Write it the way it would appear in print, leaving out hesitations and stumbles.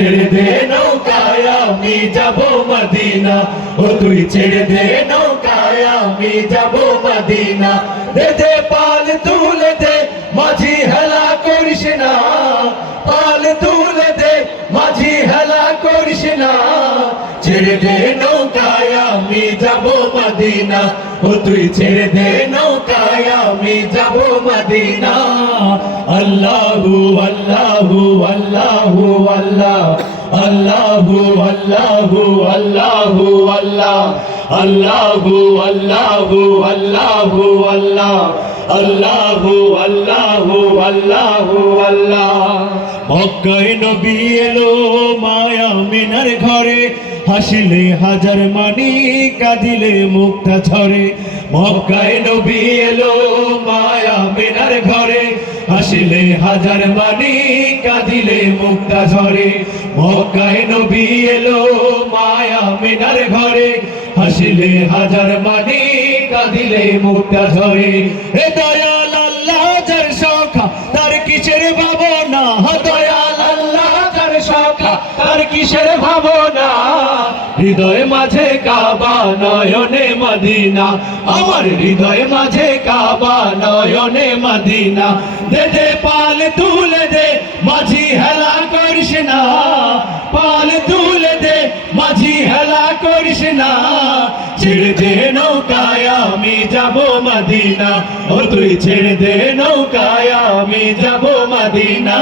ছেড়ে দে নৌকায় আমি যাব মদিনা, ও তুই ছেড়ে দে নৌকায় আমি যাব মদিনা। দে দে পাল তুলে দে মাঝি হেলা করিস না, পাল তুলে দে মাঝি হেলা করিস না। ছেড়ে দে নৌকায় আমি যাব মদিনা, ও তুই ছেড়ে দে নৌকায় আমি যাব মদিনা। আল্লাহু আল্লাহু আল্লাহু আল্লাহ, আল্লাহু আল্লাহু আল্লাহু আল্লাহ, আল্লাহু আল্লাহু আল্লাহু আল্লাহ, আল্লাহু আল্লাহু আল্লাহু আল্লাহ। মক্কায় নবী এলো মায়া মিনার ঘরে, হাসিলে হাজার মানি কাঁদিলে মুক্তা ঝরে। মক্কায় নবী এলো মায়া মিনার ঘরে, হাসিলে হাজার মানি কাঁদিলে মুক্তা ঝরে। মক্কায় নবী এলো মায়া মিনার ঘরে, হাসিলে হাজার মানি কাঁদিলে মুক্তা ঝরে। এ দয়াল আল্লাহ যার সখা তার কিসের ভাবনা, দয়াল আল্লাহ যার সখা তার কিসের ভাবনা। হৃদয় মাঝে কাবা নয়নে মদিনা, আমার হৃদয় মাঝে কাবা নয়নে মদিনা। দে দে পাল তুলে দে মাঝি হেলা করিস না, পাল তুলে দে মাঝি হেলা করিস না। ছেড়ে দে নৌকায় আমি যাব মদিনা, ও তুই ছেড়ে দে নৌকায় আমি যাব মদিনা।